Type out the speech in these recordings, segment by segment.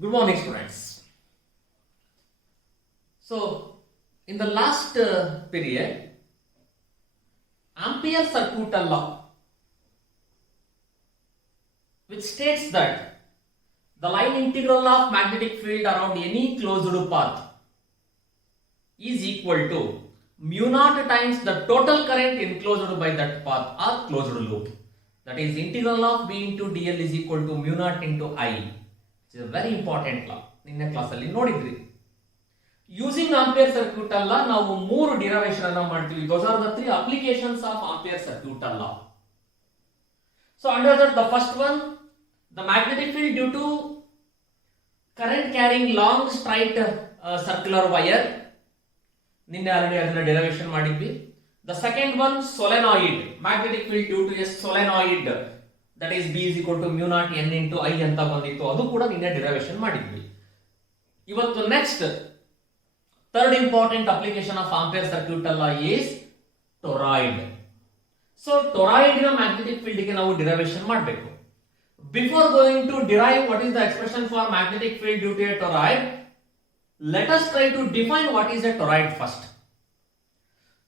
Good morning, students. So, in the last period, Ampere circuital law, which states that the line integral of magnetic field around any closed path is equal to mu naught times the total current enclosed by that path or closed loop. That is, integral of B into dl is equal to mu naught into I. It's a very important law. ನಿನ್ನೆ class ಅಲ್ಲಿ ನೋಡಿದ್ರಿ. Using ampere circuital ಲಾ ನಾವು ಮೂರು derivation ಅನ್ನು ಮಾಡ್ತೀವಿ. Those are the three applications of Ampere circuital law. So under that the first one, the magnetic field due to current carrying long straight circular wire. ನಿನ್ನೆ already ಅದನ್ನ derivation ಮಾಡಿದ್ವಿ. The second one, solenoid, magnetic field due to a solenoid, that is B is equal to mu naught n into I ಅಂತ ಬಂದಿತ್ತು. ಅದು ಕೂಡ ನಿನ್ನೆ derivation ಮಾಡಿದ್ವಿ. ಇವತ್ತು next third important application of Ampere circuital law is toroid. So toroid ನ magnetic field ಗೆ ನಾವು ಡಿರೈವೇಶನ್ ಮಾಡಬೇಕು. Before going to derive what is the expression for magnetic field due to a toroid, let us try to define what is a toroid first.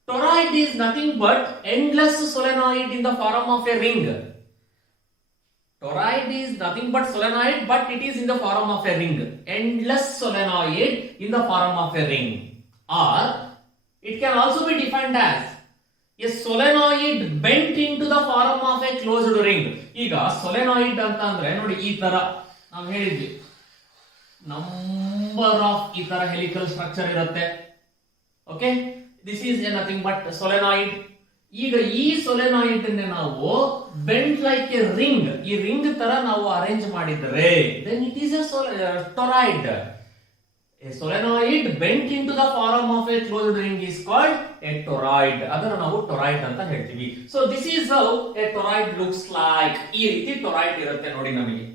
Toroid is nothing but endless solenoid in the form of a ring. Toroid is nothing but solenoid, but it is in the form of a ring. Endless solenoid in the form of a ring. Or it can also be defined as a solenoid bent into the form of a closed ring. ಈಗ solenoid ಅಂತ ಅಂದ್ರೆ ನೋಡಿ, ಈ ತರ ನಾವು ಹೇಳಿದ್ವಿ, number of ಈ ತರ ಹೆಲಿಕಲ್ ಸ್ಟ್ರಕ್ಚರ್ ಇರುತ್ತೆ. Okay, this is nothing but solenoid. ಈಗ ಈ ಸೊಲೆನಾಯ್ಡ್ ಅನ್ನು ನಾವು ಬೆಂಡ್ ಲೈಕ್ ಎ ರಿಂಗ್, ಈ ರಿಂಗ್ ತರ ನಾವು ಅರೇಂಜ್ ಮಾಡಿದ್ರೆ then it is a toroid. A solenoid bent into the form of a closed ring is called a toroid. ಅದನ್ನು ನಾವು toroid ಅಂತ ಹೇಳ್ತೀವಿ. So this is how a toroid looks like. ಈ ರೀತಿ toroid ಇರುತ್ತೆ ನೋಡಿ ನಮಗೆ.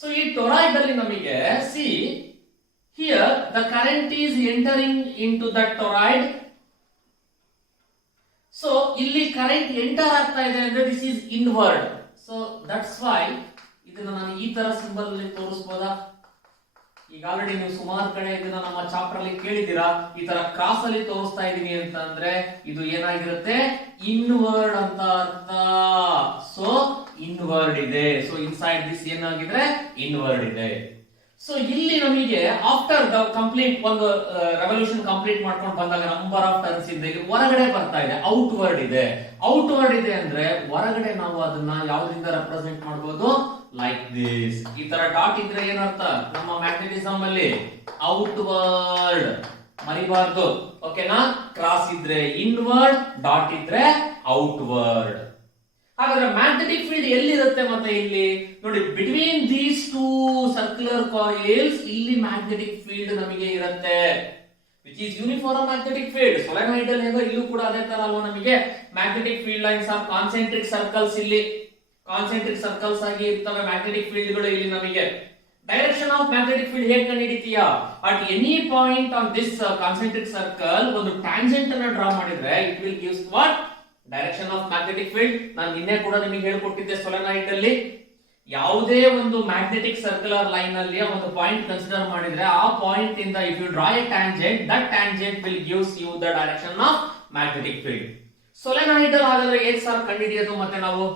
So ಈ toroid ಅಲ್ಲಿ ನಮಗೆ see here the current is entering into that toroid. So ಇಲ್ಲಿ ಕರೆಂಟ್ ಎಂಟರ್ ಆಗ್ತಾ ಇದೆ ಅಂದ್ರೆ this is inward. So that's why ಇದನ್ನ ನಾನು ಈ ತರ ಸಿಂಬಲ್ ಅಲ್ಲಿ ತೋರಿಸಬಹುದಾ? ಈಗ ಆಲ್ರೆಡಿ ನೀವು ಸುಮಾರು ಕಡೆ ಇದನ್ನ ನಮ್ಮ ಚಾಪ್ಟರ್ ಅಲ್ಲಿ ಕೇಳಿದಿರಾ. ಈ ತರ ಕ್ರಾಸ್ ಅಲ್ಲಿ ತೋರಿಸ್ತಾ ಇದೀನಿ ಅಂತ ಅಂದ್ರೆ ಇದು ಏನಾಗಿರುತ್ತೆ, ಇನ್ವರ್ಡ್ ಅಂತ ಅರ್ಥ. ಸೊ ಇನ್ವರ್ಡ್ ಇದೆ. ಸೊ ಇನ್ಸೈಡ್ ದಿಸ್ ಏನಾಗಿದೆ, ಇನ್ವರ್ಡ್ ಇದೆ. ಸೊ ಇಲ್ಲಿ ನಮಗೆ ಆಫ್ಟರ್ ದ ಕಂಪ್ಲೀಟ್ ಒಂದು ರೆವಲ್ಯೂಷನ್ ಕಂಪ್ಲೀಟ್ ಮಾಡ್ಕೊಂಡು ಬಂದಾಗ ನಂಬರ್ ಆಫ್ ಟರ್ನ್ಸ್ ಇದೆ, ಹೊರಗಡೆ ಬರ್ತಾ ಇದೆ, ಔಟ್ವರ್ಡ್ ಇದೆ. ಔಟ್ವರ್ಡ್ ಇದೆ ಅಂದ್ರೆ ಹೊರಗಡೆ ನಾವು ಅದನ್ನ ಯಾವ್ದ್ರಿಂದ ರೆಪ್ರೆಸೆಂಟ್ ಮಾಡಬಹುದು, ಲೈಕ್ ದಿಸ್. ಈ ತರ ಡಾಟ್ ಇದ್ರೆ ಏನರ್ಥ, ನಮ್ಮ ಮ್ಯಾಗ್ನೆಟಿಸಮ್ ಅಲ್ಲಿ ಔಟ್ವರ್ಡ್ ಮರಿಬಾರ್ದು. ಓಕೆನಾ? ಕ್ರಾಸ್ ಇದ್ರೆ ಇನ್ವರ್ಡ್, ಡಾಟ್ ಇದ್ರೆ ಔಟ್ವರ್ಡ್. ಹಾಗಾದ್ರೆ ಮ್ಯಾಗ್ನೆಟಿಕ್ ಫೀಲ್ಡ್ ಎಲ್ಲಿರುತ್ತೆ ಮತ್ತೆ ಇಲ್ಲಿ ನೋಡಿ, between these two circular coils ಇಲ್ಲಿ ಮ್ಯಾಗ್ನೆಟಿಕ್ ಫೀಲ್ಡ್ ನಮಗೆ ಇರುತ್ತೆ, which is uniform magnetic field. Solenoid ಅಲ್ಲಿ ಹೇಗೋ ಇಲ್ಲೂ ಕೂಡ ಅದೇ ತರ ಅಲ್ವಾ, ನಮಗೆ magnetic field lines of concentric circles ಇಲ್ಲಿ ಕಾನ್ಸೆಂಟ್ರಿಕ್ ಸರ್ಕಲ್ಸ್ ಆಗಿ ಇರ್ತವೆ ಮ್ಯಾಗ್ನೆಟಿಕ್ ಫೀಲ್ಡ್ ಗಳು. ಇಲ್ಲಿ ನಮಗೆ ಡೈರೆಕ್ಷನ್ ಆಫ್ ಮ್ಯಾಗ್ನೆಟಿಕ್ ಫೀಲ್ಡ್ ಹೇಗೆ ಕಂಡುಹಿಡಿತೀಯಾ, at any point on this concentric circle ಒಂದು ಟ್ಯಾಂಜೆಂಟ್ ಅನ್ನು ಡ್ರಾ ಮಾಡಿದ್ರೆ it will gives what, direction of magnetic field. ನಾನು ನಿನ್ನೆ ಕೂಡ ನಿಮಗೆ ಹೇಳ್ಕೊಟ್ಟಿದ್ದೆ, ಸೊಲೆನಾಯ್ಡ್ ಅಲ್ಲಿ ಯಾವುದೇ ಒಂದು ಮ್ಯಾಗ್ನೆಟಿಕ್ ಸರ್ಕ್ಯುಲರ್ ಲೈನ್ ಅಲ್ಲಿ ಒಂದು ಪಾಯಿಂಟ್ ಕನ್ಸಿಡರ್ ಮಾಡಿದ್ರೆ ಆ ಪಾಯಿಂಟ್ ಇಂದ if you draw a tangent, that tangent will gives you the direction of magnetic field. Solenoid ಅಲ್ಲಿ ಹಾಗಾದ್ರೆ ಹೇಗೆ ಸರ್ ಕಂಡುಹಿಡಿಯೋದು ಮತ್ತೆ ನಾವು?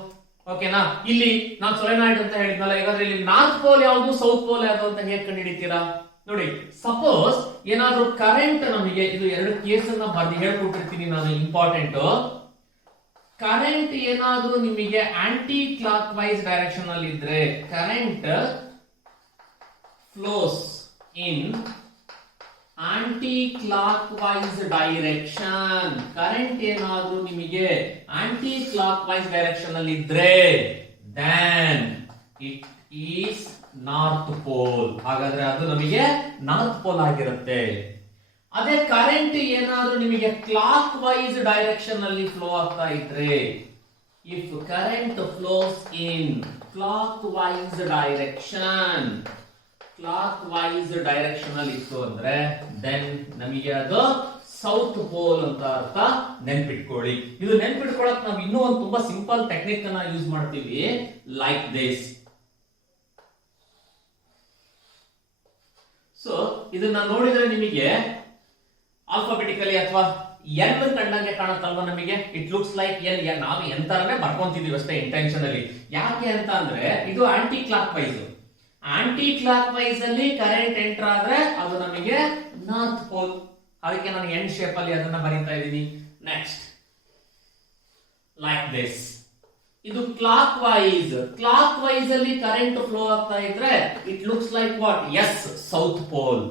ಓಕೆನಾ? ಇಲ್ಲಿ ನಾನು ಸೊಲೆನಾಯ್ಡ್ ಅಂತ ಹೇಳಿದ್ನಲ್ಲ, ಈಗ ಇಲ್ಲಿ ನಾರ್ತ್ ಪೋಲ್ ಯಾವುದು, ಸೌತ್ ಪೋಲ್ ಯಾವುದು ಅಂತ ಹೇಗೆ ಕಂಡುಹಿಡಿತೀರಾ ನೋಡಿ. ಸಪೋಸ್ ಏನಾದ್ರೂ ಕರೆಂಟ್ ನಮಗೆ, ಇದು ಎರಡು ಕೇಸ್ ಅನ್ನ ಬರ್ದು ಹೇಳ್ಕೊಟ್ಟಿರ್ತೀನಿ ನಾನು, ಇಂಪಾರ್ಟೆಂಟ್. ಕರೆಂಟ್ ಏನಾದ್ರೂ ನಿಮಗೆ ಆಂಟಿ ಕ್ಲಾಕ್ ವೈಸ್ ಡೈರೆಕ್ಷನ್ ಅಲ್ಲಿ ಇದ್ರೆ, current flows in aunty clock wise direction, current ಏನಾದ್ರೂ ನಿಮಗೆ ಆಂಟಿ ಕ್ಲಾಕ್ ವೈಸ್ ಡೈರೆಕ್ಷನ್ ಅಲ್ಲಿ ಇದ್ರೆ then it is north pole. ಹಾಗಾದ್ರೆ ಅದು ನಮಗೆ ನಾರ್ತ್ ಪೋಲ್ ಆಗಿರುತ್ತೆ. ಅದೇ ಕರೆಂಟ್ ಏನಾದ್ರೂ ನಿಮಗೆ ಕ್ಲಾಕ್ ವೈಸ್ ಡೈರೆಕ್ಷನ್ ಅಲ್ಲಿ ಫ್ಲೋ ಆಗ್ತಾ ಇದ್ರೆ, if current flows in clock wise direction, clock wise direction ಅಲ್ಲಿ ಇತ್ತು ಅಂದ್ರೆ ದೆನ್ ನಮಗೆ ಅದು ಸೌತ್ ಪೋಲ್ ಅಂತ ಅರ್ಥ. ನೆನ್ಪಿಟ್ಕೊಳ್ಳಿ. ಇದು ನೆನ್ಪಿಟ್ಕೊಳ್ಳಕ್ ನಾವು ಇನ್ನೂ ಒಂದು ತುಂಬಾ ಸಿಂಪಲ್ ಟೆಕ್ನಿಕ್ ಅನ್ನ ಯೂಸ್ ಮಾಡ್ತೀವಿ, ಲೈಕ್ ದಿಸ್. ಸೊ ಇದನ್ನ ನೋಡಿದ್ರೆ ನಿಮಗೆ ಆಲ್ಫಾಬೆಟಿಕಲಿ ಅಥವಾ ಎನ್ ಕಂಡಂಗೆ ಕಾಣುತ್ತಲ್ವಾ ನಮಗೆ. It looks like N. ನಾವು ಎನ್ ತರನೇ ಬರ್ಕೊಂತಿದೀವಿ ಅಷ್ಟೇ ಇಂಟೆನ್ಷನಲಿ. ಯಾಕೆ ಅಂತ ಅಂದ್ರೆ ಇದು anticlockwise. Aunty clock wise ಅಲ್ಲಿ ಕರೆಂಟ್ ಎಂಟರ್ ಆದ್ರೆ ಅದು ನಮಗೆ ನಾರ್ತ್ ಪೋಲ್. ಅದಕ್ಕೆ ನಾನು ಎನ್ ಶೇಪ್ ಅಲ್ಲಿ ಅದನ್ನ ಬರೀತಾ ಇದ್ದೀನಿ. Next like this. ಇದು ಕ್ಲಾಕ್ ವೈಸ್ ಅಲ್ಲಿ ಕರೆಂಟ್ ಫ್ಲೋ ಆಗ್ತಾ ಇದ್ರೆ it looks like what? S, south pole.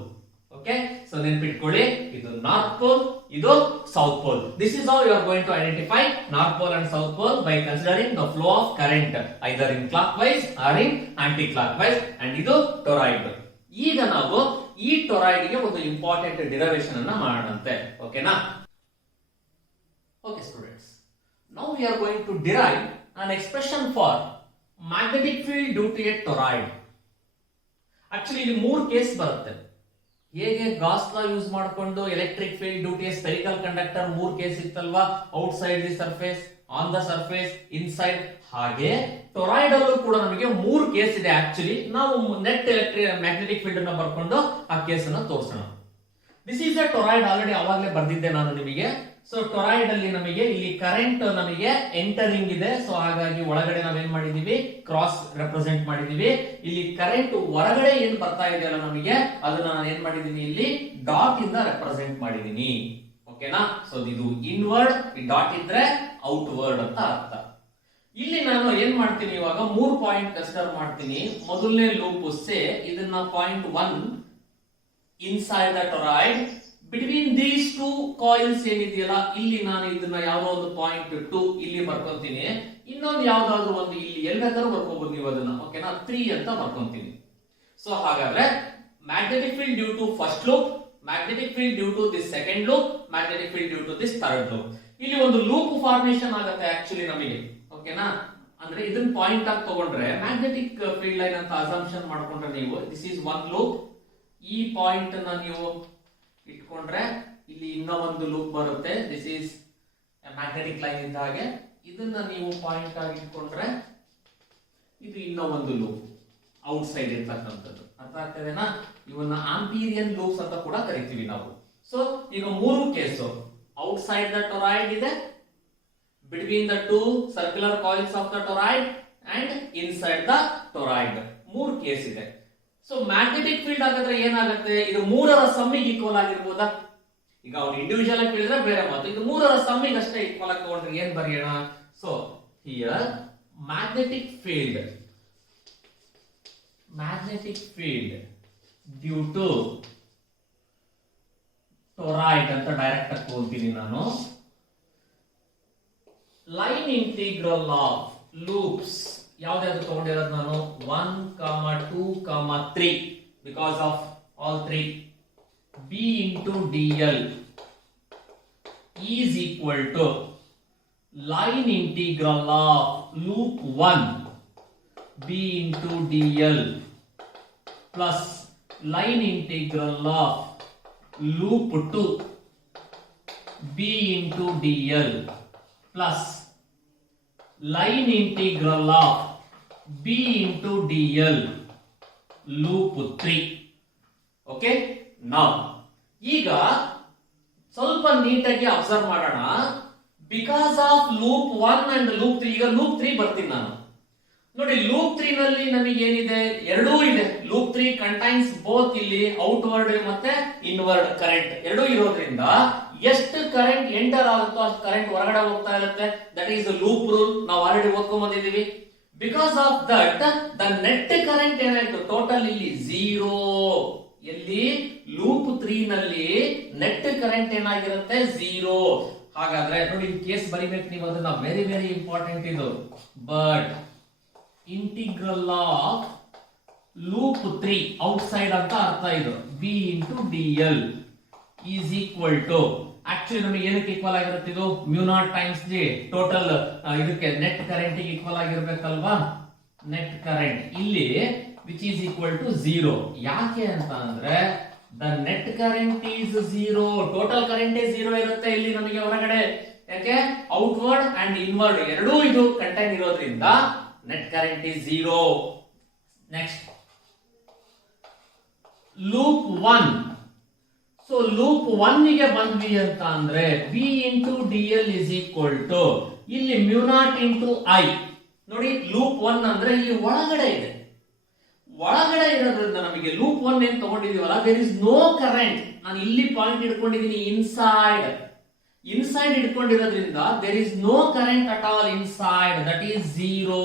Okay, so ನೆನ್ಪಿಟ್ಕೊಳ್ಳಿ, ಇದು ನಾರ್ತ್ ಪೋಲ್, ಇದು south pole. This is how you are going to identify north pole and south pole by considering the flow of current either in clockwise or in anticlockwise. And ಇದು toroid. ಈಗ ನಾವು ಈ toroid ಗೆ ಒಂದು important derivation ಅನ್ನ ಮಾಡೋಣಂತೆ. ಓಕೆನಾ? Okay students, now we are going to derive an expression for magnetic field due to a toroid. Actually ಇಲ್ಲಿ ಮೂರು ಕೇಸ್ ಬರುತ್ತೆ. ಹೇಗೆ ಗಾಸ್ ಲಾ ಯೂಸ್ ಮಾಡಿಕೊಂಡು electric field due to a spherical conductor ಮೂರು case ಇತ್ತಲ್ವಾ? Outside the surface, on the surface, inside. ಹಾಗೆ toroid ಅಲ್ಲೂ ಕೂಡ ನಮಗೆ ಮೂರು ಕೇಸ್ ಇದೆ. ಆಕ್ಚುಲಿ ನಾವು ನೆಟ್ ಮ್ಯಾಗ್ನೆಟಿಕ್ ಫೀಲ್ಡ್ ಅನ್ನು ಬರ್ಕೊಂಡು ಆ ಕೇಸ್ ಅನ್ನು ತೋರಿಸೋಣ. This is a toroid. Already ಅವಾಗಲೇ ಬರ್ದಿದ್ದೆ ನಾನು ನಿಮಗೆ. ಸೊ ಟೊರಾಯ್ಡ್ ಅಲ್ಲಿ ನಮಗೆ ಇಲ್ಲಿ ಕರೆಂಟ್ ನಮಗೆ ಎಂಟರಿಂಗ್ ಇದೆ. ಸೊ ಹಾಗಾಗಿ ಒಳಗಡೆ ನಾವೇನ್ ಮಾಡಿದೀವಿ? ಕ್ರಾಸ್ ರೆಪ್ರೆಸೆಂಟ್ ಮಾಡಿದೀವಿ. ಇಲ್ಲಿ ಕರೆಂಟ್ ಹೊರಗಡೆ ಏನ್ ಬರ್ತಾ ಇದೆಯಲ್ಲ ನಮಗೆ, ಅದನ್ನ ನಾನು ಏನ್ ಮಾಡಿದೀನಿ? ಇಲ್ಲಿ ಡಾಟ್ ಇಂದ ರೆಪ್ರೆಸೆಂಟ್ ಮಾಡಿದೀನಿ. ಓಕೆನಾ? ಸೊ ಇದು ಇನ್ವರ್ಡ್, ಈ ಡಾಟ್ ಇದ್ರೆ ಔಟ್ವರ್ಡ್ ಅಂತ ಅರ್ಥ. ಇಲ್ಲಿ ನಾನು ಏನ್ ಮಾಡ್ತೀನಿ? ಇವಾಗ 3 ಪಾಯಿಂಟ್ ಕನ್ಸಿಡರ್ ಮಾಡ್ತೀನಿ. ಮೊದಲನೇ ಲೂಪ್ ಸೇ ಇದನ್ನ point 1 inside the toroid. Between these two coils ಏನಿದೆಯಲ್ಲ, ಇಲ್ಲಿ ನಾನು ಇದನ್ನ ಯಾವ್ದೋ ಒಂದು ಪಾಯಿಂಟ್ 2 ಇಲ್ಲಿ ಬರ್ಕೊಂತೀನಿ. ಇನ್ನೊಂದು ಯಾವ್ದಾದ್ರು ಒಂದು ಇಲ್ಲಿ ಎಲ್ಲಿ ಬೇಕಾದ್ರೂ ಬರ್ಕೋಬಹುದು ನೀವು ಅದನ್ನ. ಓಕೆನಾ? 3 ಅಂತ ಬರ್ಕೊಂತೀನಿ. ಸೊ ಹಾಗಾದ್ರೆ magnetic field due to first loop, magnetic field due to this second loop, magnetic field due to this third loop. ಇಲ್ಲಿ ಒಂದು ಲೂಪ್ ಫಾರ್ಮೇಶನ್ ಆಗುತ್ತೆ ಆಕ್ಚುಲಿ ನಮಗೆ. ಓಕೆನಾ? ಅಂದ್ರೆ ಇದನ್ನ ಪಾಯಿಂಟ್ ಆಗಿ ತಗೊಂಡ್ರೆ ಮ್ಯಾಗ್ನೆಟಿಕ್ ಫೀಲ್ಡ್ ಲೈನ್ ಅಂತ ಅಸಂಪ್ಷನ್ ಮಾಡ್ಕೊಂಡ್ರೆ ನೀವು, ದಿಸ್ ಈಸ್ ಒನ್ ಲೂಪ್. ಈ ಪಾಯಿಂಟ್ ನ ನೀವು ಇಟ್ಕೊಂಡ್ರೆ ಇಲ್ಲಿ ಇನ್ನೂ ಒಂದು ಲೂಪ್ ಬರುತ್ತೆ. ದಿಸ್ ಈಸ್ ಮ್ಯಾಗ್ನೆಟಿಕ್ ಲೈನ್ ಇದ್ದ ಹಾಗೆ. ಇದನ್ನ ನೀವು ಪಾಯಿಂಟ್ ಆಗಿ ಇಟ್ಕೊಂಡ್ರೆ ಇದು ಇನ್ನೂ ಒಂದು ಲೂಪ್ ಔಟ್ ಸೈಡ್ ಇರ್ತಕ್ಕಂಥದ್ದು. ಅರ್ಥ ಆಗ್ತದೇನಾ? ಇವನ್ನ ಆಂಪೀರಿಯನ್ ಲೂಪ್ಸ್ ಅಂತ ಕೂಡ ಕರಿತೀವಿ ನಾವು. ಸೊ ಈಗ ಮೂರು case, outside the toroid ಇದೆ, between the two circular coils of the toroid and inside the toroid. ಮೂರು ಕೇಸ್ ಇದೆ. ಸೊ ಮ್ಯಾಗ್ನೆಟಿಕ್ ಫೀಲ್ಡ್ ಆಗಿದ್ರೆ ಏನಾಗುತ್ತೆ? ಇದು ಮೂರರ ಸಮ್ಮಿಗೆ ಈಕ್ವಲ್ ಆಗಿರ್ಬೋದಾ? ಈಗ ಅವ್ನು ಇಂಡಿವಿಜುವಲ್ ಆಗಿ ಕೇಳಿದ್ರೆ ಬೇರೆ ಮಾತು. ಇದು ಮೂರರ ಸಮ್ಮಿಗೆ ಅಷ್ಟೇ ಈಕ್ವಲ್ ಆಗಿ ತಗೊಂಡ್ರೆ ಏನ್ ಬರೆಯೋಣ? So here magnetic field due to toroid ಅಂತ ಡೈರೆಕ್ಟ್ ಆಗಿ ತಗೊಳ್ತೀನಿ ನಾನು. ಲೈನ್ ಇಂಟಿಗ್ರಲ್ ಆಫ್ ಲೂಪ್ಸ್ ಯಾವ್ದಾದ್ರು ತಗೊಂಡಿರೋದು ನಾನು 1, 2, 3 because of all 3. B into dl is equal to line integral of loop 1 B into dl plus line integral of loop 2 B into dl plus line integral of B into dl loop 3. Okay, ನಾವು ಈಗ ಸ್ವಲ್ಪ ನೀಟಾಗಿ observe ಮಾಡೋಣ. Because of loop 1 and loop 3. ಈಗ loop 3 ಬರ್ತೀನಿ ನಾನು. ನೋಡಿ, loop 3 ನಲ್ಲಿ ನಮಗೆ ಏನಿದೆ? ಎರಡೂ ಇದೆ. ಲೂಪ್ 3 ಕಂಟೈನ್ಸ್ ಬೋತ್ ಇಲ್ಲಿ ಔಟ್ವರ್ಡ್ ಮತ್ತೆ ಇನ್ವರ್ಡ್ ಕರೆಂಟ್ ಎರಡೂ ಇರೋದ್ರಿಂದ ಎಷ್ಟು ಕರೆಂಟ್ ಎಂಟರ್ ಆಗುತ್ತೋ ಅಷ್ಟು ಕರೆಂಟ್ ಹೊರಗಡೆ ಹೋಗ್ತಾ ಇರುತ್ತೆ. That is loop rule. ನಾವು ಆಲ್ರೆಡಿ ಓದ್ಕೊಂಡ್ ಬಂದಿದ್ದೀವಿ. Because of that the net current ಏನಾಯ್ತು? ಟೋಟಲ್ ಇಲ್ಲಿ 0. ಎಲ್ಲಿ? ಲೂಪ್ 3 ನಲ್ಲಿ ನೆಟ್ ಕರೆಂಟ್ ಏನಾಗಿರುತ್ತೆ? 0. ಹಾಗಾದ್ರೆ ನೋಡಿ, ಕೇಸ್ ಬರಿಬೇಕು ನೀವು ಅದನ್ನ. ವೆರಿ ವೆರಿ ಇಂಪಾರ್ಟೆಂಟ್ ಇದು. But integral of loop 3 outside ಅಂತ ಅರ್ಥ ಇದು. B into dl is equal to, actually ನಮಗೆ ಏನಕ್ಕೆ ಈಕ್ವಲ್ ಆಗಿರುತ್ತೆ? ಇದು μ0 ಟೈಮ್ಸ್ ದಿ ಟೋಟಲ್ ಇದಕ್ಕೆ ನೆಟ್ ಕರೆಂಟ್ ಈಕ್ವಲ್ ಆಗಿರ್ಬೇಕಲ್ವಾ? ನೆಟ್ ಕರೆಂಟ್ ಇಲ್ಲಿ ವಿಚ್ ಈಸ್ ಈಕ್ವಲ್ ಟು 0. ಯಾಕೆ ಅಂತ ಅಂದ್ರೆ the net current is 0. Total current 0 ಇರುತ್ತೆ ಇಲ್ಲಿ ನಮಗೆ ಹೊರಗಡೆ. ಯಾಕೆ? ಔಟ್ವರ್ಡ್ ಅಂಡ್ ಇನ್ವರ್ಡ್ ಎರಡೂ ಇದು ಕಂಟೈನ್ ಇರೋದ್ರಿಂದ net current is 0. Next, loop 1. ಸೊ ಲೂಪ್ 1 ಗೆ ಬಂದ್ವಿ ಅಂತ ಅಂದ್ರೆ B into dl is equal to ಇಲ್ಲಿ ಮ್ಯೂ ನಾಟ್ ಇಂಟು ಐ. ನೋಡಿ ಲೂಪ್ 1 ಅಂದ್ರೆ ಇಲ್ಲಿ ಒಳಗಡೆ ಇದೆ. ಒಳಗಡೆ ಇರೋದ್ರಿಂದ ನಮಗೆ ಲೂಪ್ 1 ಏನ್ ತಗೊಂಡಿದೀವಲ್ಲ, ದೇರ್ ಇಸ್ ನೋ ಕರೆಂಟ್. ನಾನು ಇಲ್ಲಿ ಪಾಯಿಂಟ್ ಇಟ್ಕೊಂಡಿದ್ದೀನಿ ಇನ್ಸೈಡ್. ಇನ್ಸೈಡ್ ಇಟ್ಕೊಂಡಿರೋದ್ರಿಂದ there is no current at all inside, that is 0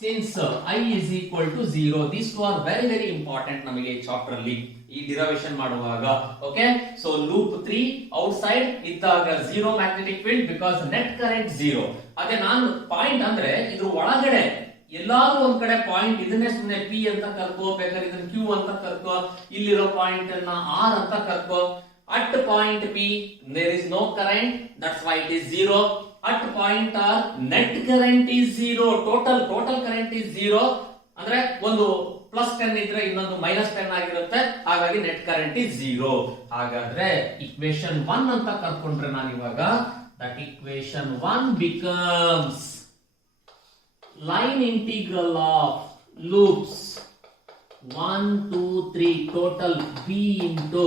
since I is equal to 0. These two are very very important ನಮಗೆ ಈ ಚಾಪ್ಟರ್ ಅಲ್ಲಿ ಈ ಡಿರೈವೇಶನ್ ಮಾಡುವಾಗ. ಓಕೆ, ಸೊ ಲೂಪ್ 3 ಔಟ್ಸೈಡ್ ಇದ್ದಾಗ 0 magnetic field because net current 0. ಅದೇ ನಾನು point ಅಂದ್ರೆ ಇದ್ರ ಒಳಗಡೆ ಎಲ್ಲಾದ್ರೂ ಒಂದ್ ಕಡೆ ಪಾಯಿಂಟ್ ಇದನ್ನೇ ಸುಮ್ಮನೆ P ಅಂತ ಕರ್ಕೋ, ಬೇಕಾದ್ರೆ ಇದನ್ನ Q ಅಂತ ಕರ್ಕೋ, ಇಲ್ಲಿರೋ ಪಾಯಿಂಟ್ ಅನ್ನ R ಅಂತ ಕರ್ಕೋ. At point P there is no current, that's why it is 0. At point R net current is 0. total current is 0. ಅಂದ್ರೆ ಒಂದು +10 ಇದ್ರೆ ಇನ್ನೊಂದು -10 ಆಗಿರುತ್ತೆ, ಹಾಗಾಗಿ ನೆಟ್ ಕರೆಂಟ್ is 0. ಹಾಗಾದ್ರೆ ಇಕ್ವೇಶನ್ 1 ಅಂತ ಕರ್ಕೊಂಡ್ರೆ ನಾನು ಇವಾಗ that equation 1 becomes line integral of loops 1, 2, 3 total B into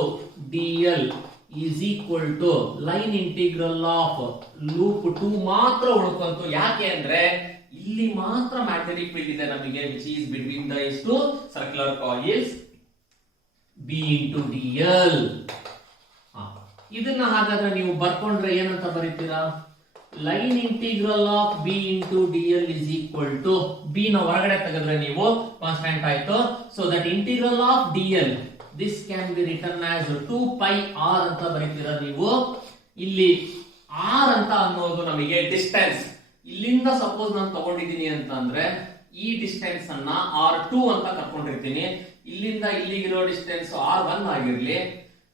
dl is equal to line integral of loop 2 ಮಾತ್ರ ಉಳ್ಕೊಂತು. ಯಾಕೆ ಅಂದ್ರೆ ಇಲ್ಲಿ ಮಾತ್ರ ಮ್ಯಾಗ್ನೆಟಿಕ್ ಫೀಲ್ಡ್ ಇದೆ ನಮಗೆ, which is between the two circular coils B into dl. ಇದನ್ನ ಹಾಗಾದ್ರೆ ನೀವು ಬರ್ಕೊಂಡ್ರೆ ಏನಂತ ಬರೀತೀರಾ? Line integral of B into dl is equal to B ನ ಹೊರಗಡೆ ತೆಗೆದ್ರೆ ನೀವು ಕಾನ್ಸ್ಟೆಂಟ್ ಆಯ್ತು. So that integral of dl this can be written as 2 pi r ಅಂತ ಬರೀತೀರಾ ನೀವು. ಇಲ್ಲಿ r ಅಂತ ಅನ್ನೋದು ನಮಗೆ ಡಿಸ್ಟೆನ್ಸ್. ಇಲ್ಲಿಂದ ಸಪೋಸ್ ನಾನು ತಗೊಂಡಿದ್ದೀನಿ ಅಂತ ಅಂದ್ರೆ ಈ ಡಿಸ್ಟೆನ್ಸ್ ಅನ್ನ r2 ಅಂತ ಕರ್ಕೊಂಡಿರ್ತೀನಿ. ಇಲ್ಲಿಂದ ಇಲ್ಲಿಗಿರೋ ಡಿಸ್ಟೆನ್ಸ್ r1 ಆಗಿರ್ಲಿ,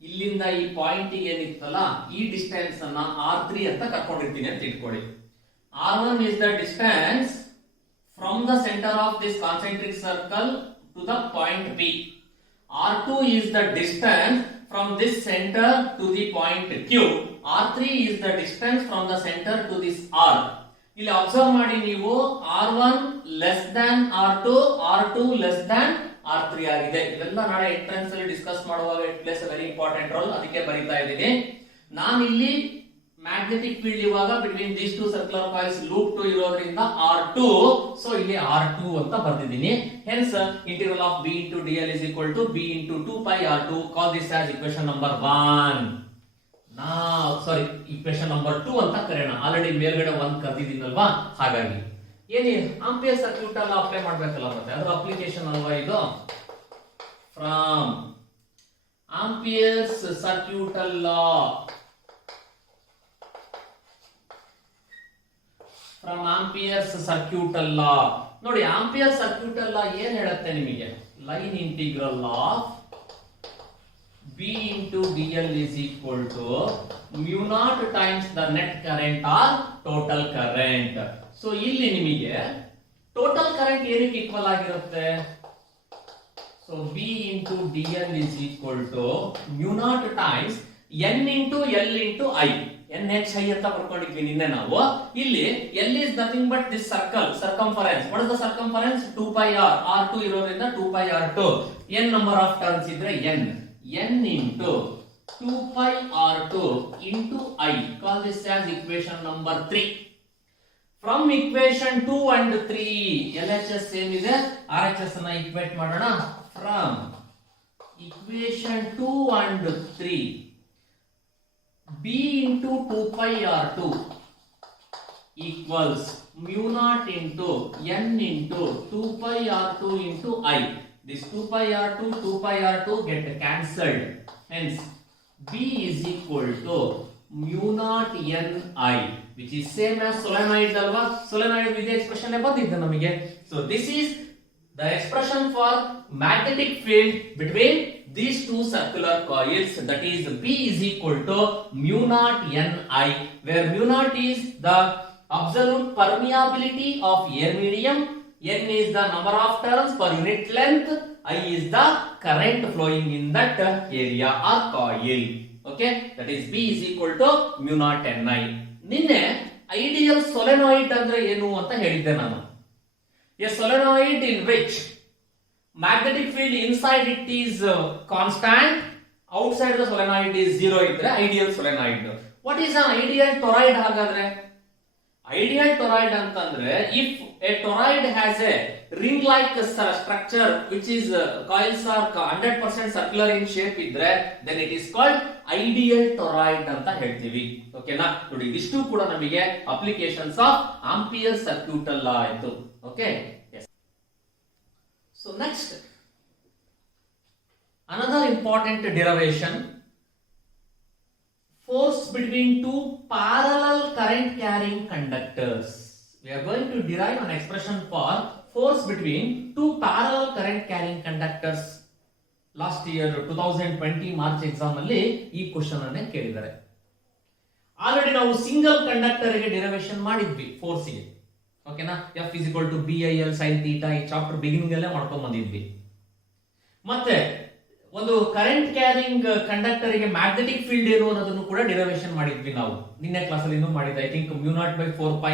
ಇಲ್ಲಿಂದ ಈ ಪಾಯಿಂಟ್ ಏನಿತ್ತಲ್ಲ ಈ ಡಿಸ್ಟೆನ್ಸ್ ಅನ್ನ r3 ಅಂತ ಕರ್ಕೊಂಡಿರ್ತೀನಿ ಅಂತ ಇಟ್ಕೊಳ್ಳಿ. r1 is the distance from the center of this concentric circle to the point P. r2 is the distance from this center to the point Q. r3 is the distance from the center to this R. ಇಲ್ಲಿ observe ಮಾಡಿ ನೀವು, r1 less than r2, r2 less than r3 ಆಗಿದೆ. ಇವೆಲ್ಲ ನಾಳೆ entrance ಅಲ್ಲಿ discuss ಮಾಡುವಾಗ it plays a very important role, ಅದಕ್ಕೆ ಬರೀತಾ ಇದ್ದೀನಿ. ನಾನು ಇಲ್ಲಿ ಮ್ಯಾಗ್ನೆಟಿಕ್ ಫೀಲ್ಡ್ ಇವಾಗ between these two circular coils loop 2 ಇರೋದ್ರಿಂದ r2, ಸೊ ಇಲ್ಲಿ r2 ಅಂತ ಬರ್ತಿದ್ದೀನಿ. Hence integral of B into dl is equal to B into 2 pi r2. Call this as equation number 1. ನಾವು ಸಾರಿ ಇಕ್ವೇಶನ್ ನಂಬರ್ 2 ಅಂತ ಕರೆಯೋಣ. Already ಮೇಲ್ಗಡೆ 1 ಕರೆದಿದ್ದೀನಲ್ವಾ, ಹಾಗಾಗಿ ಏನಿ ಆಂಪಿಯರ್ ಸರ್ಕ್ಯೂಟ್ ಅಲ್ಲ ಅಪ್ಲೈ ಮಾಡ್ಬೇಕಲ್ಲ, ಮತ್ತೆ ಅದರ ಅಪ್ಲಿಕೇಶನ್ ಅಲ್ವಾ ಇದು. From Ampere's circuital law, from Ampere's circuital law. ನೋಡಿ ಆಂಪಿಯರ್ ಸರ್ಕ್ಯೂಟಲ್ ಲಾ ಏನ್ ಹೇಳುತ್ತೆ ನಿಮಗೆ? Line integral of B into dl is equal to mu naught times the net current or total current. So ಇಲ್ಲಿ ನಿಮಗೆ total current ಏನಕ್ಕೆ equal ಆಗಿರುತ್ತೆ? So B into dl is equal to mu naught times n into L into I. NHI ಅಂತ ಬರ್ಕೊಂಡಿದ್ವಿ ನಿನ್ನೆ ನಾವು. ಇಲ್ಲಿ L is nothing but this circle, circumference. What is the circumference? 2 pi r. R2 ಇರೋದ್ರಿಂದ 2 pi r2. n number of turns ಇದ್ರೆ n into 2 pi r2 into I. Call this as equation number 3. From equation 2 and 3 LHS same ಇದೆ, RHS ಅನ್ನ equate ಮಾಡೋಣ. From equation 2 and 3 B into 2 pi r2 equals mu naught into n into 2 pi r2 into I. This 2 pi r2 2 pi r2 get cancelled. Hence B is equal to mu naught n I, which is same as solenoid alva. Solenoid with the expression ಬಂದಿದೆ ನಮಗೆ. So this is the expression for magnetic field between these two circular coils, that is B is equal to mu naught n I, where mu naught is the absolute permeability of air medium, n is the number of turns per unit length, I is the current flowing in that area or coil. Okay, that is B is equal to mu naught n I. ನಿನ್ನೆ ideal solenoid ಅಂದ್ರೆ ಏನು ಅಂತ ಹೇಳಿದ್ದೆ ನಾನು. A solenoid in which magnetic field inside it is constant, outside the solenoid is 0 ಇದ್ರೆ ideal solenoid. What is an ideal toroid ಹಾಗಾದ್ರೆ? Ideal toroid ಅಂತಂದ್ರೆ if a toroid has a ring like structure which is coils are 100% circular in shape ಇದ್ರೆ then it is called ideal toroid ಅಂತ ಹೇಳ್ತೀವಿ. ಓಕೆನಾ? ನೋಡಿ ಇಷ್ಟು ಕೂಡ ನಮಗೆ ಅಪ್ಲಿಕೇಶನ್ಸ್ ಆಫ್ ಆಂಪಿಯರ್ ಸರ್ಕ್ಯೂಟ್ ಅಲ್ಲ ಆಯ್ತು. Okay, so next another important derivation, force between two parallel current carrying conductors. We are going to derive an expression for force between two parallel current carrying conductors. Last year 2020 March exam ಅಲ್ಲಿ ಈ question ಅನ್ನು ಕೇಳಿದ್ದಾರೆ. Already ನಾವು single conductor ಗೆ derivation ಮಾಡಿದ್ವಿ force ಗೆ. ಓಕೆನಾ? F is equal to BIL sin theta ಈ ಚಾಪ್ಟರ್ ಬಿಗಿನಿಂಗ್ ಅಲ್ಲೇ ಮಾಡ್ಕೊಂಡು ಬಂದಿದ್ವಿ. ಮತ್ತೆ ಒಂದು ಕರೆಂಟ್ ಕ್ಯಾರಿಂಗ್ ಕಂಡಕ್ಟರ್ ಗೆ ಮ್ಯಾಗ್ನೆಟಿಕ್ ಫೀಲ್ಡ್ ಏನು ಅನ್ನೋದನ್ನು ಕೂಡ ಡೆರಿವೇಶನ್ ಮಾಡಿದ್ವಿ ನಾವು. ನಿನ್ನೆ ಕ್ಲಾಸ್ ಅಲ್ಲಿ ಇನ್ನೂ ಮಾಡಿದ್ದೆ. I think μ0/4π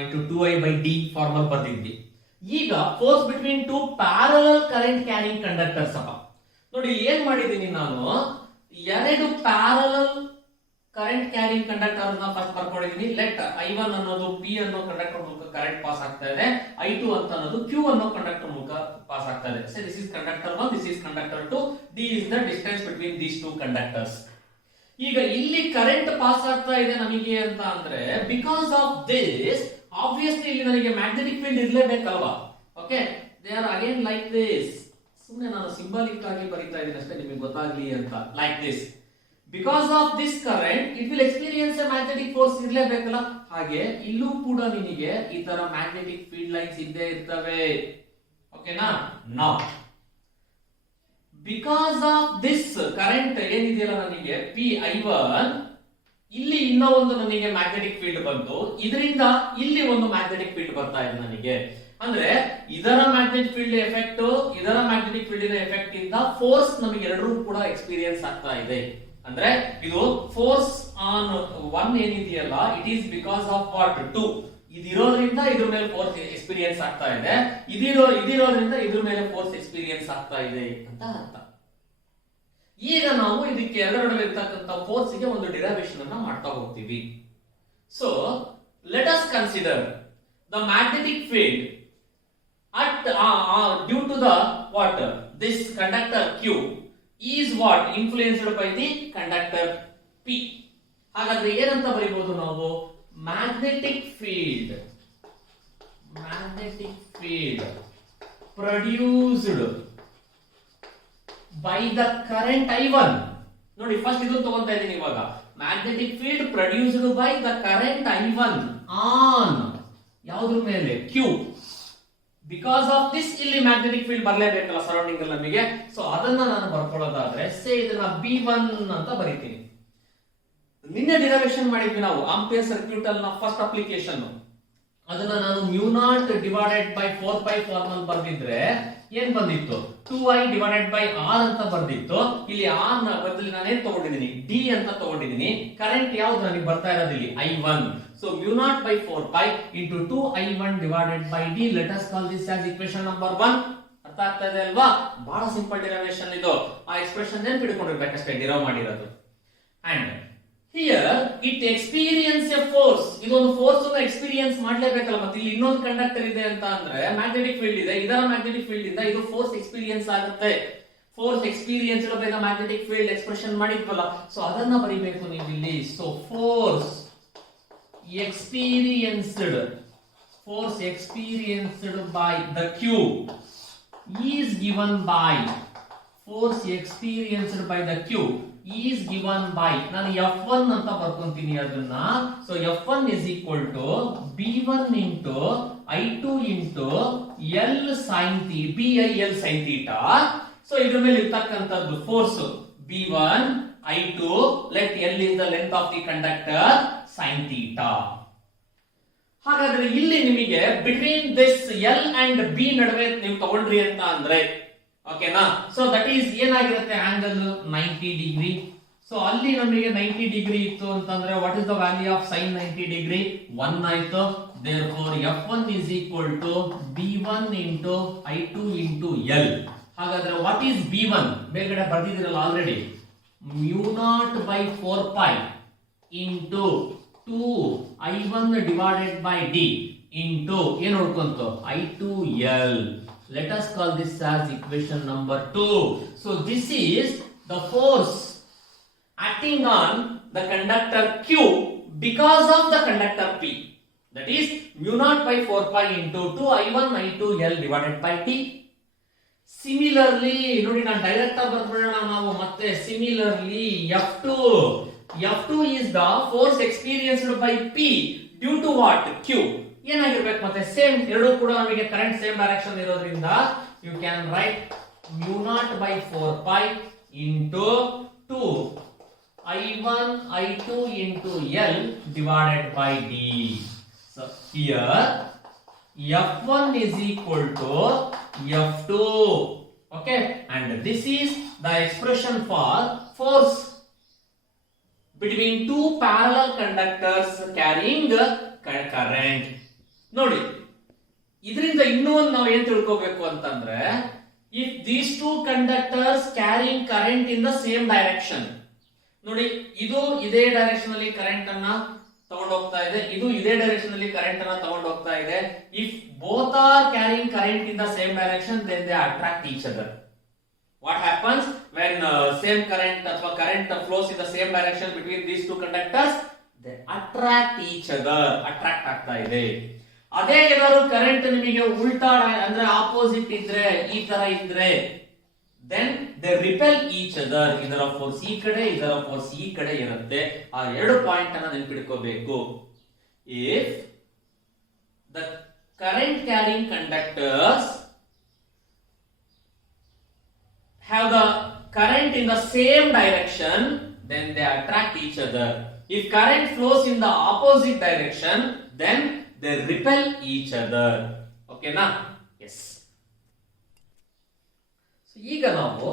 into 2I/d formula ಬರ್ದಿದ್ವಿ. ಈಗ force between two parallel current carrying conductors ಅಪ್ಪ. ನೋಡಿ ಏನ್ ಮಾಡಿದೀನಿ ನಾನು, ಎರಡು ಪ್ಯಾರಲಲ್ ಕರೆಂಟ್ ಕ್ಯಾರಿಂಗ್ ಕಂಡಕ್ಟರ್ ಅನ್ನ ಫಸ್ಟ್ ಬರ್ಕೊಂಡಿದೀನಿ. ಲೆಟ್ I1 ಅನ್ನೋದು P ಅನ್ನೋ ಕಂಡಕ್ಟರ್ ಮೂಲಕ ಕರೆಂಟ್ ಪಾಸ್ ಆಗ್ತಾ ಇದೆ, I2 ಅಂತ ಅನ್ನೋದು Q ಅನ್ನೋ ಕಂಡಕ್ಟರ್ ಮೂಲಕ ಪಾಸ್ ಆಗ್ತಾ ಇದೆ. So this is conductor 1, this is conductor 2, D is the distance between these two conductors. ಈಗ ಇಲ್ಲಿ ಕರೆಂಟ್ ಪಾಸ್ ಆಗ್ತಾ ಇದೆ ನಮಗೆ ಅಂತ ಅಂದ್ರೆ ಬಿಕಾಸ್ ಆಫ್ ದಿಸ್ ಆಬ್ವಿಯಸ್ಲಿ ಇಲ್ಲಿ ನನಗೆ ಮ್ಯಾಗ್ನೆಟಿಕ್ ಫೀಲ್ಡ್ ಇರಲೇಬೇಕಲ್ವಾ. Okay, they are again like this. ಸುಮ್ಮನೆ ನಾನು ಸಿಂಬಾಲಿಕ್ ಆಗಿ ಬರೀತಾ ಇದ್ದೀನಿ ಅಷ್ಟೇ ನಿಮಗೆ ಗೊತ್ತಾಗ್ಲಿ ಅಂತ. Like this, because of this current it will experience a magnetic force ಇರಲೇಬೇಕಲ್ಲ. ಹಾಗೆ ಇಲ್ಲೂ ಕೂಡ ನಿಮಗೆ ಈ ತರ ಮ್ಯಾಗ್ನೆಟಿಕ್ ಫೀಲ್ಡ್ ಲೈನ್ಸ್ ಇದ್ದೇ ಇರ್ತವೆ. ಓಕೆನಾ? Now because of this current ಏನಿದೆಯಲ್ಲ ನನಗೆ PI1, ಇಲ್ಲಿ ಇನ್ನೂ ಒಂದು ನನಗೆ ಮ್ಯಾಗ್ನೆಟಿಕ್ ಫೀಲ್ಡ್ ಬಂತು, ಇದರಿಂದ ಇಲ್ಲಿ ಒಂದು ಮ್ಯಾಗ್ನೆಟಿಕ್ ಫೀಲ್ಡ್ ಬರ್ತಾ ಇದೆ ನನಗೆ. ಅಂದ್ರೆ ಇದರ ಮ್ಯಾಗ್ನೆಟಿಕ್ ಫೀಲ್ಡ್ ಎಫೆಕ್ಟ್, ಇದರ ಮ್ಯಾಗ್ನೆಟಿಕ್ ಫೀಲ್ಡ್ ಎಫೆಕ್ಟ್ ಇಂದ ಫೋರ್ಸ್ ನಮಗೆ ಎರಡರೂ ಕೂಡ ಎಕ್ಸ್ಪೀರಿಯನ್ಸ್ ಆಗ್ತಾ ಇದೆ. ಅಂದ್ರೆ ಇದು ಫೋರ್ಸ್ ಆನ್ 1 ಏನಿದೆಯಲ್ಲ it is because of what 2. ಇದಿರೋದ್ರಿಂದ ಇದ್ರ ಮೇಲೆ ಫೋರ್ಸ್ ಎಕ್ಸ್ಪೀರಿಯನ್ಸ್ ಆಗ್ತಾ ಇದೆ, ಇದಿರೋದ್ರಿಂದ ಇದ್ರ ಮೇಲೆ ಫೋರ್ಸ್ ಎಕ್ಸ್ಪೀರಿಯನ್ಸ್ ಆಗ್ತಾ ಇದೆ ಅಂತ ಅರ್ಥ. ಈಗ ನಾವು ಇದಕ್ಕೆ ಎರಡರಲ್ಲಿ ಇರ್ತಕ್ಕಂಥ ಫೋರ್ಸ್ ಗೆ ಒಂದು ಡಿರೈವೇಶನ್ ಅನ್ನ ಮಾಡ್ತಾ ಹೋಗ್ತೀವಿ. So let us consider the magnetic field at due to the what this conductor Q is what influenced by the conductor P. ಹಾಗಾದ್ರೆ ಏನಂತ ಬರೀಬಹುದು ನಾವು, magnetic field produced by the current I1. ನೋಡಿ first ಇದು ತಗೊಂತಾ ಇದ್ದೀನಿ ಇವಾಗ. Magnetic field produced by the current I1 on ಯಾವುದ್ರ ಮೇಲೆ, Q. Because of this ಇಲ್ಲಿ ಮ್ಯಾಗ್ನೆಟಿಕ್ ಫೀಲ್ಡ್ ಬರಲೇಬೇಕಲ್ಲ ಸರೌಂಡಿಂಗ್ ಅಲ್ಲಿ ನಮಗೆ. ಸೊ ಅದನ್ನ ನಾನು ಬರ್ಕೊಳ್ಳೋದಾದ್ರೆ ಸೇ ಇದನ್ನ B1 ಅಂತ ಬರೀತೀನಿ. ನಿನ್ನೆ ಡಿರೈವೇಶನ್ ಮಾಡಿದ್ವಿ ನಾವು ಆಂಪಿಯರ್ ಸರ್ಕ್ಯೂಟ್ ಅಲ್ಲಿ ಫಸ್ಟ್ ಅಪ್ಲಿಕೇಶನ್. ಅದನ್ನ ನಾನು μ0/4π ಫಾರ್ಮಲ್ ಬರ್ದಿದ್ರೆ ಏನ್ ಬಂದಿತ್ತು, 2I/R ಅಂತ ಬರ್ದಿತ್ತು. ಇಲ್ಲಿ R ನ ಬದಲಿಗೆ ನಾನು ಏನ್ ತಗೊಂಡಿದ್ದೀನಿ, D ಅಂತ ತಗೊಂಡಿದ್ದೀನಿ. ಕರೆಂಟ್ ಯಾವ್ದು ನನಗೆ ಬರ್ತಾ ಇರೋದು ಇಲ್ಲಿ I1. So μ0/4π into 2I1/D. Let us call this as equation number 1. ಅರ್ಥ ಆಗ್ತಾ ಇದೆ ಅಲ್ವಾ? ಬಹಳ ಸಿಂಪಲ್ ಡಿರೈವೇಶನ್ ಇದು. ಆ ಎಕ್ಸ್ಪ್ರೆಷನ್ ನೆನಪು ಇಟ್ಕೊಂಡಿರ್ಬೇಕಷ್ಟೇ ಡಿರೈವ್ ಮಾಡಿರೋದು. And here it experience a force. ಇದೊಂದು ಫೋರ್ಸ್ ಅನ್ನು ಎಕ್ಸ್ಪೀರಿಯನ್ಸ್ ಮಾಡಲೇಬೇಕಲ್ಲ. ಮತ್ತೆ ಇಲ್ಲಿ ಇನ್ನೊಂದು ಕಂಡಕ್ಟರ್ ಇದೆ ಅಂತ ಅಂದ್ರೆ ಮ್ಯಾಗ್ನೆಟಿಕ್ ಫೀಲ್ಡ್ ಇದೆ, ಇದರ ಮ್ಯಾಗ್ನೆಟಿಕ್ ಫೀಲ್ಡ್ ಇಂದ ಇದು ಫೋರ್ಸ್ ಎಕ್ಸ್ಪೀರಿಯನ್ಸ್ ಆಗುತ್ತೆ. Force experienced by the magnetic field expression ಮಾಡಿದ್ವಲ್ಲ, ಸೊ ಅದನ್ನ ಬರೀಬೇಕು ನೀವು ಇಲ್ಲಿ. So force experienced by the Q is given by ನಾನು F1 ಅಂತ ಬರ್ಕೊಂತೀನಿ ಅದನ್ನ. So F1 is equal to B1 into I2 into L sin theta, BIL sin theta. So ಇದ್ರ ಮೇಲೆ ಇರ್ತಕ್ಕಂಥದ್ದು force B1 I2, let L is the length of the conductor, sin theta. ಹಾಗಾದ್ರೆ ಇಲ್ಲಿ ನಿಮಗೆ between this L and B ನಡುವೆ ನೀವು ತಗೊಂಡ್ರಿ ಅಂತ ಅಂದ್ರೆ ಓಕೆನಾ. ಸೊ ದಟ್ ಈಸ್ ಏನಾಗಿರುತ್ತೆ, ಆಂಗಲ್ 90 ಡಿಗ್ರಿ. ಸೊ ಅಲ್ಲಿ ನಮಗೆ 90 ಡಿಗ್ರಿ ಇತ್ತು ಅಂತಂದ್ರೆ what is the value of sin 90 degree, 1 ಆಯ್ತು. therefore F1 is equal to B1 into I2 into L. ಹಾಗಾದ್ರೆ ವಾಟ್ ಈಸ್ B1 ಮೇಲ್ಗಡೆ ಬರ್ದಿದ್ದೀರಲ್ಲ already, mu naught by 4 pi into 2I1 divided by D into ಏನು ನೋಡ್ಕೊಂತು I2L. Let us call this as equation number 2. So this is the force acting on the conductor Q because of the conductor P. That is mu naught by 4 pi into 2I1 I2L divided by T. Similarly, ನೋಡಿ ನಾನು direct ಆಗಿ ಬರ್ಬಿಡೋಣ ನಾವು ಮತ್ತೆ. Similarly, F2 is the force experienced by P due to what? Q. ಏನಾಗಿರ್ಬೇಕು ಮತ್ತೆ same, ಎರಡೂ ಕೂಡ ನಮಗೆ ಕರೆಂಟ್ ಸೇಮ್ ಡೈರೆಕ್ಷನ್ ಇರೋದ್ರಿಂದ you can write mu naught by 4 pi into 2 I1 I2 into L divided by D. So here F1 is equal to F2. Okay, and this is the expression for force between two parallel conductors carrying current. ನೋಡಿ, ಇದರಿಂದ ಇನ್ನೂ ನಾವು ಏನ್ ತಿಳ್ಕೋಬೇಕು ಅಂತಂದ್ರೆ, if these two conductors carrying current in the same direction, ನೋಡಿ ಇದು ಇದೇ ಡೈರೆಕ್ಷನ್ ಅಲ್ಲಿ ಕರೆಂಟ್ ಅನ್ನ ತಗೊಂಡು ಹೋಗ್ತಾ ಇದೆ, ಇದು ಇದೇ ಡೈರೆಕ್ಷನ್ ಅಲ್ಲಿ ಕರೆಂಟ್ ಅನ್ನ ತಗೊಂಡು ಹೋಗ್ತಾ ಇದೆ. If both are carrying current in the same direction, then they attract each other. What happens when same current ಅಥವಾ current flows in the same direction between these two conductors? They attract each other. attract ಆಗ್ತಾ ಇದೆ. ಅದೇ ಏನಾದ್ರು current ನಿಮಗೆ ಉಲ್ಟಾ ಅಂದ್ರೆ opposite ಇದ್ರೆ, ಈ ತರ ಇದ್ರೆ, then they repel each other. ಇದರ ಫೋರ್ಸ್ ಈ ಕಡೆ, ಇದರ ಫೋರ್ಸ್ ಈ ಕಡೆ ಇರುತ್ತೆ. ಆ ಎರಡು ಪಾಯಿಂಟ್ ಅನ್ನ ನೆನಪಿಟ್ಕೋಬೇಕು. if the current carrying conductors have the current in the same direction, then they attract each other. If current flows in the opposite direction, then they repel each other. Okay na? Yes. So ಈಗ ನಾವು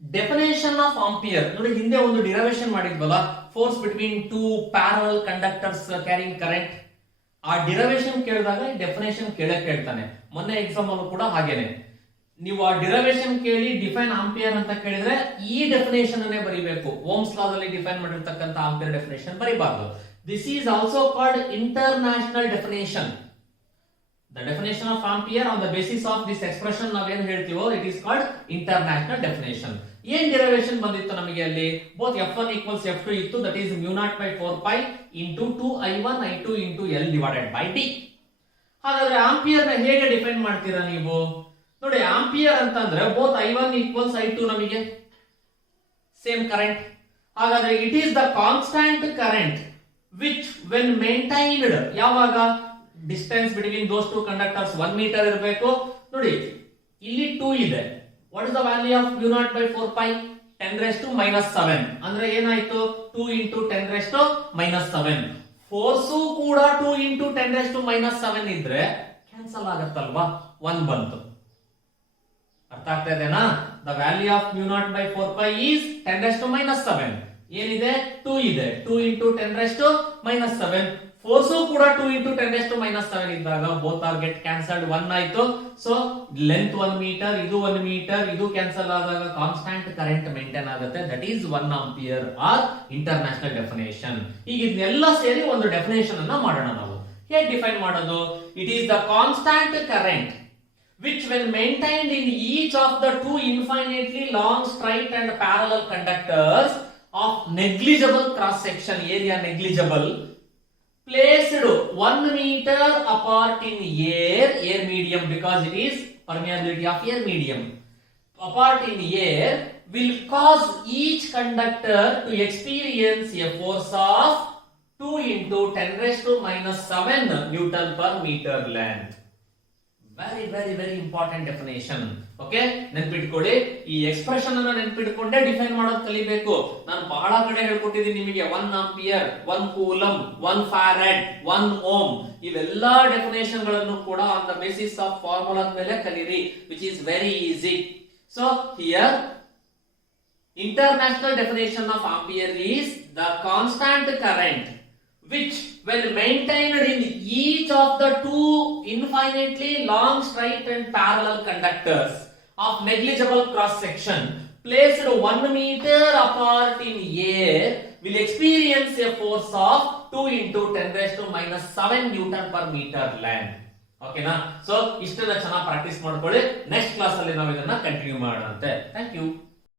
definition of ampere ನೋಡಿ, ಹಿಂದೆ ಒಂದು derivation ಮಾಡಿದ್ವಲ್ಲ, force between two parallel conductors carrying current. ಆ derivation ಕೇಳಿದಾಗ definition ಕೇಳ್ತಾನೆ. ಮೊನ್ನೆ ಎಕ್ಸಾಮ್ ಅಲ್ಲೂ ಕೂಡ ಹಾಗೇನೆ, ನೀವು ಆ ಡಿರೈವೇಶನ್ ಕೇಳಿ ಡಿಫೈನ್ ಆಂಪಿಯರ್ ಅಂತ ಕೇಳಿದ್ರೆ ಈ ಡೆಫಿನೇಷನ್ ಅನ್ನೇ ಬರೀಬೇಕು. ಓಮ್ಸ್ ಲಾದಲ್ಲಿ ಡಿಫೈನ್ ಮಾಡಿರ್ತಕ್ಕಂಥ ಆಂಪಿಯರ್ ಡೆಫಿನೇಷನ್ ಬರೀಬಾರ್ದು. This is also called international definition. The definition of ampere on the basis of this expression ನಾವೇನು ಹೇಳ್ತೀವೋ, it is called international definition. ಏನ್ ಡಿರೈವೇಶನ್ ಬಂದಿತ್ತು ನಮಗೆ ಅಲ್ಲಿ? both F1 equals F2 ಇತ್ತು, that is mu naught by 4 pi into 2I1 I2 into L divided by D. ಹಾಗಾದ್ರೆ ampere ನ ಹೇಗೆ define ಮಾಡ್ತೀರಾ ನೀವು? ನೋಡಿ, ಆಂಪಿಯರ್ ಅಂತಂದ್ರೆ both I1 equals I2 ನಮಗೆ ಸೇಮ್ ಕರೆಂಟ್. ಹಾಗಾದ್ರೆ it is the constant current which when maintained, ಯಾವಾಗ distance between those two conductors 1 meter ಇರಬೇಕು. ನೋಡಿ ಇಲ್ಲಿ 2 ಇದೆ. What is the value of mu naught by 4 pi? 10⁻⁷ ಅಂದ್ರೆ ಏನಾಯ್ತು? 2 into 10⁻⁷. ಫೋರ್ಸು ಕೂಡ 2 into 10⁻⁷ ಇದ್ರೆ ಕ್ಯಾನ್ಸಲ್ ಆಗತ್ತಲ್ವಾ, 1 ಬಂತು. ಅರ್ಥ ಆಗ್ತಾ ಇದೆನಾ? The value of mu naught by 4 pi is 10⁻⁷. ಏನಿದೆ? 2 ಇದೆ. 2 into 10⁻⁷. ಫೋರ್ಸು ಕೂಡ 2 into 10⁻⁷ ಇದ್ದಾಗ ಬೋತ್ ಆರ್ ಗೆಟ್ ಕ್ಯಾನ್ಸಲ್ಡ್. 1 ಆಯ್ತು. ಸೊ ಲೆಂತ್ 1 ಮೀಟರ್, ಇದು 1 ಮೀಟರ್, ಇದು ಕ್ಯಾನ್ಸಲ್ ಆದಾಗ ಕಾನ್ಸ್ಟಂಟ್ ಕರೆಂಟ್ ಮೇಂಟೈನ್ ಆಗುತ್ತೆ. That is 1 ampere or international definition. ಈಗ ಇದನ್ನೆಲ್ಲ ಸೇರಿ ಒಂದು ಡೆಫಿನೇಷನ್ ಅನ್ನ ಮಾಡೋಣ ನಾವು. ಹೇಗೆ ಡಿಫೈನ್ ಮಾಡೋದು? It is the constant current which when maintained in each of the two infinitely long, straight and parallel conductors of negligible cross section area, negligible, placed 1 meter apart in air medium, because it is permeability of air medium, apart in air, will cause each conductor to experience a force of 2 into 10⁻⁷ Newton per meter length. Very very very important definition. Okay, ನೆನ್ಪಿಟ್ಕೊಳ್ಳಿ. ಈ expression ಅನ್ನ ನೆನ್ಪಿಟ್ಕೊಂಡೇ define ಮಾಡೋದು ಕಲಿಬೇಕು. ನಾನು ಬಹಳ ಕಡೆ ಹೇಳ್ಕೊಟ್ಟಿದ್ದೀನಿ ನಿಮಗೆ 1 ಆಂಪಿಯರ್, 1 ಕೂಲಂ, 1 ಫ್ಯಾರಡ್, 1 ಓಮ್, ಇವೆಲ್ಲಾ ಡೆಫಿನೇಷನ್ ಗಳನ್ನು ಕೂಡ on the basis of formula ಮೇಲೆ ಕಲಿರಿ, which is very easy. So here international definition of ampere is the constant current which when maintained in each of the two infinitely long, straight and parallel conductors of negligible cross section placed 1 meter apart in air will experience a force of 2 into 10 raised to minus 7 Newton per meter land. ಓಕೆನಾ? So ಇಷ್ಟನ್ನ ಚೆನ್ನಾಗಿ practice ಮಾಡ್ಕೊಳ್ಳಿ. Next class ಅಲ್ಲಿ ನಾವು ಇದನ್ನ continue ಮಾಡೋಣಂತೆ. Thank you.